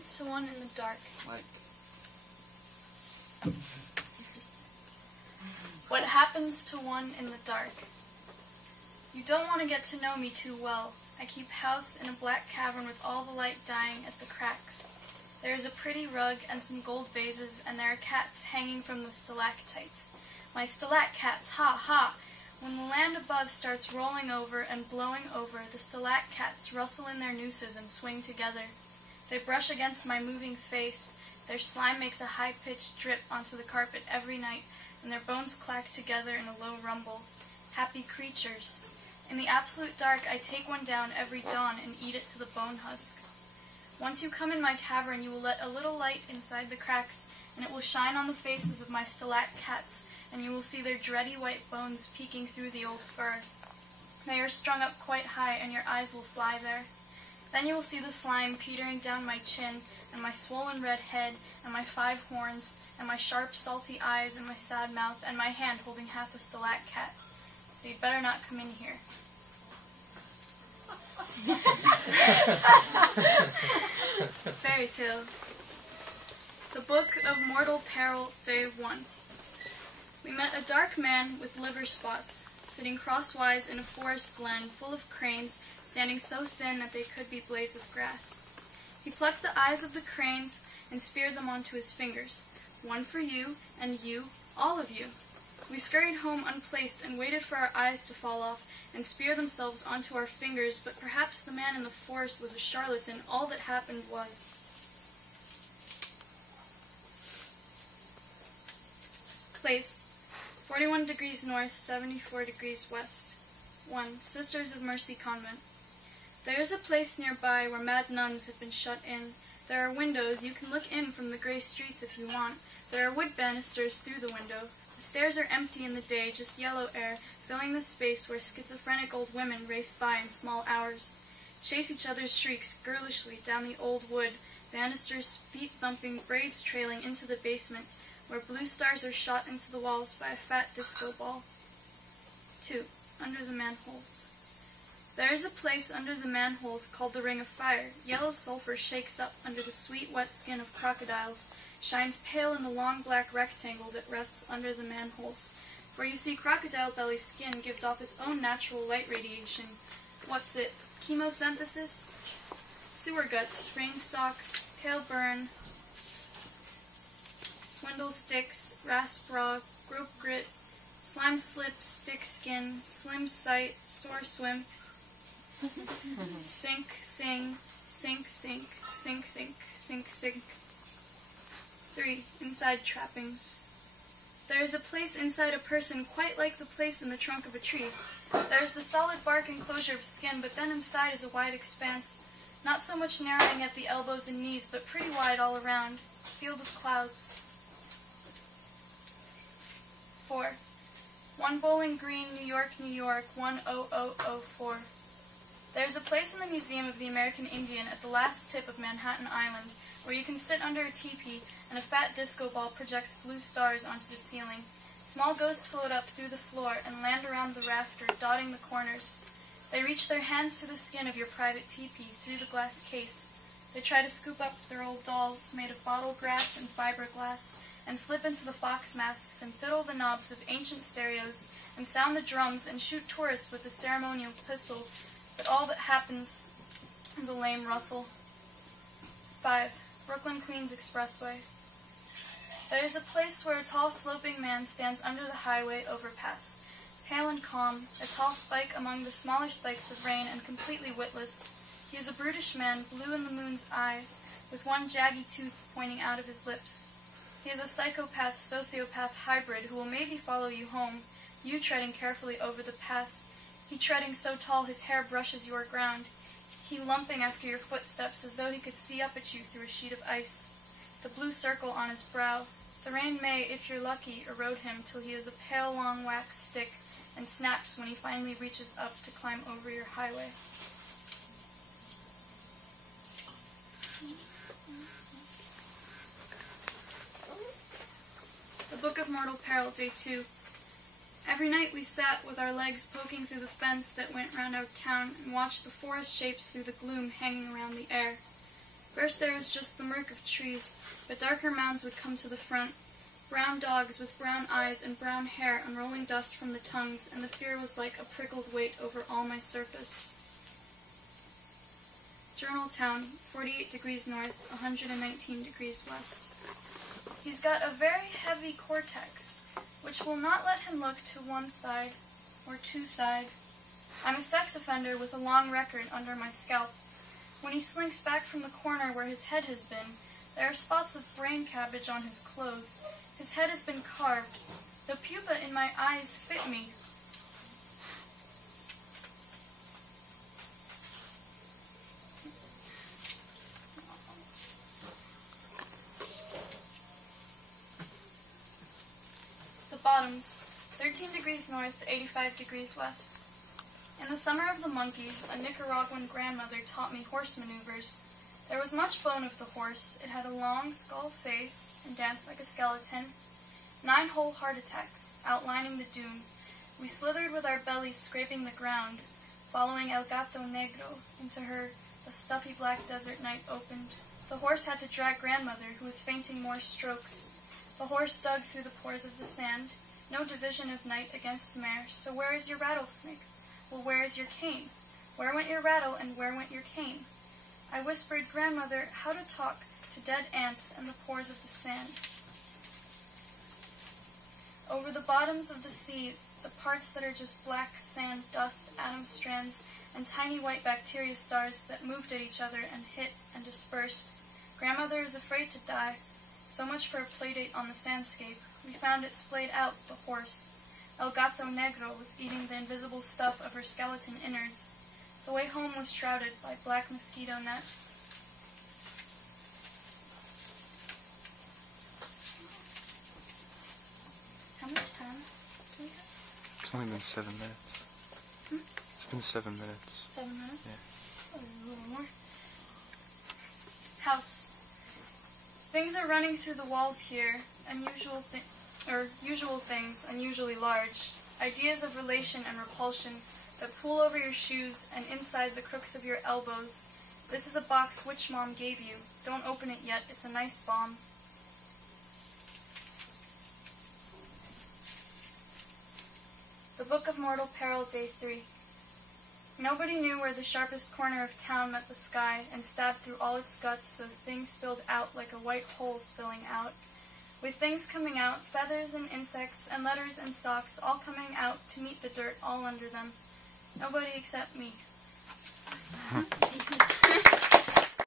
happens to one in the dark? Like. What happens to one in the dark? You don't want to get to know me too well. I keep house in a black cavern with all the light dying at the cracks. There is a pretty rug and some gold vases, and there are cats hanging from the stalactites. My stalactcats, ha ha! When the land above starts rolling over and blowing over, the stalactcats rustle in their nooses and swing together. They brush against my moving face. Their slime makes a high-pitched drip onto the carpet every night, and their bones clack together in a low rumble. Happy creatures. In the absolute dark, I take one down every dawn and eat it to the bone husk. Once you come in my cavern, you will let a little light inside the cracks, and it will shine on the faces of my stalactcats, and you will see their dready white bones peeking through the old fur. They are strung up quite high, and your eyes will fly there. Then you will see the slime petering down my chin, and my swollen red head, and my 5 horns, and my sharp, salty eyes, and my sad mouth, and my hand holding half a stalactcat. So you'd better not come in here. Fairy Tale. The Book of Mortal Peril, Day 1. We met a dark man with liver spots, sitting crosswise in a forest glen full of cranes, standing so thin that they could be blades of grass. He plucked the eyes of the cranes and speared them onto his fingers. One for you, and you, all of you. We scurried home unplaced and waited for our eyes to fall off and spear themselves onto our fingers, but perhaps the man in the forest was a charlatan. All that happened was... Place, 41 degrees north, 74 degrees west. 1. Sisters of Mercy Convent. There is a place nearby where mad nuns have been shut in. There are windows. You can look in from the gray streets if you want. There are wood banisters through the window. The stairs are empty in the day, just yellow air, filling the space where schizophrenic old women race by in small hours, chase each other's shrieks girlishly down the old wood, banisters, feet thumping, braids trailing into the basement, where blue stars are shot into the walls by a fat disco ball. 2. Under the manholes. There is a place under the manholes called the Ring of Fire. Yellow sulfur shakes up under the sweet, wet skin of crocodiles, shines pale in the long black rectangle that rests under the manholes. For you see, crocodile belly skin gives off its own natural light radiation. What's it? Chemosynthesis? Sewer guts, rain socks, pale burn, swindle sticks, rasp raw, grope grit, slime slip, stick skin, slim sight, sore swim, sink, sing, sink, sink, sink, sink, sink, sink. 3. Inside trappings. There is a place inside a person quite like the place in the trunk of a tree. There is the solid bark enclosure of skin, but then inside is a wide expanse, not so much narrowing at the elbows and knees, but pretty wide all around. Field of clouds. 4. 1 Bowling Green, New York, New York, 10004. There is a place in the Museum of the American Indian at the last tip of Manhattan Island, where you can sit under a teepee and a fat disco ball projects blue stars onto the ceiling. Small ghosts float up through the floor and land around the rafter, dotting the corners. They reach their hands through the skin of your private teepee, through the glass case. They try to scoop up their old dolls, made of bottle grass and fiberglass, and slip into the fox masks and fiddle the knobs of ancient stereos, and sound the drums and shoot tourists with a ceremonial pistol, but all that happens is a lame rustle. 5. Brooklyn Queens Expressway. There is a place where a tall sloping man stands under the highway overpass, pale and calm, a tall spike among the smaller spikes of rain and completely witless. He is a brutish man, blue in the moon's eye, with one jaggy tooth pointing out of his lips. He is a psychopath-sociopath hybrid who will maybe follow you home, you treading carefully over the pass, he treading so tall his hair brushes your ground, he lumping after your footsteps as though he could see up at you through a sheet of ice, the blue circle on his brow. The rain may, if you're lucky, erode him till he is a pale long wax stick and snaps when he finally reaches up to climb over your highway. The Book of Mortal Peril, Day 2. Every night we sat with our legs poking through the fence that went round our town and watched the forest shapes through the gloom hanging around the air. First there was just the murk of trees, but darker mounds would come to the front, brown dogs with brown eyes and brown hair unrolling dust from the tongues, and the fear was like a prickled weight over all my surface. Journal Town, 48 degrees north, 119 degrees west. He's got a very heavy cortex, which will not let him look to one side or two side. I'm a sex offender with a long record under my scalp. When he slinks back from the corner where his head has been, there are spots of brain cabbage on his clothes. His head has been carved. The pupa in my eyes fit me. The bottoms, 13 degrees north, 85 degrees west. In the summer of the monkeys, a Nicaraguan grandmother taught me horse maneuvers. There was much bone of the horse. It had a long skull face and danced like a skeleton. 9 whole heart attacks, outlining the dune. We slithered with our bellies scraping the ground, following El Gato Negro into her. The stuffy black desert night opened. The horse had to drag grandmother, who was fainting more strokes. The horse dug through the pores of the sand. No division of night against mare, so where is your rattlesnake? Well, where is your cane? Where went your rattle, and where went your cane? I whispered, Grandmother, how to talk to dead ants and the pores of the sand. Over the bottoms of the sea, the parts that are just black sand, dust, atom strands, and tiny white bacteria stars that moved at each other and hit and dispersed. Grandmother is afraid to die. So much for a playdate on the sandscape. We found it splayed out, the horse. El Gato Negro was eating the invisible stuff of her skeleton innards. The way home was shrouded by black mosquito net. How much time do we have? It's only been 7 minutes. It's been 7 minutes. 7 minutes? Yeah. Oh, a little more. House. Things are running through the walls here. Usual things, unusually large. Ideas of relation and repulsion that pool over your shoes and inside the crooks of your elbows. This is a box Witch Mom gave you. Don't open it yet. It's a nice bomb. The Book of Mortal Peril, Day 3. Nobody knew where the sharpest corner of town met the sky and stabbed through all its guts, so things spilled out like a white hole spilling out. With things coming out, feathers and insects and letters and socks all coming out to meet the dirt all under them. Nobody except me.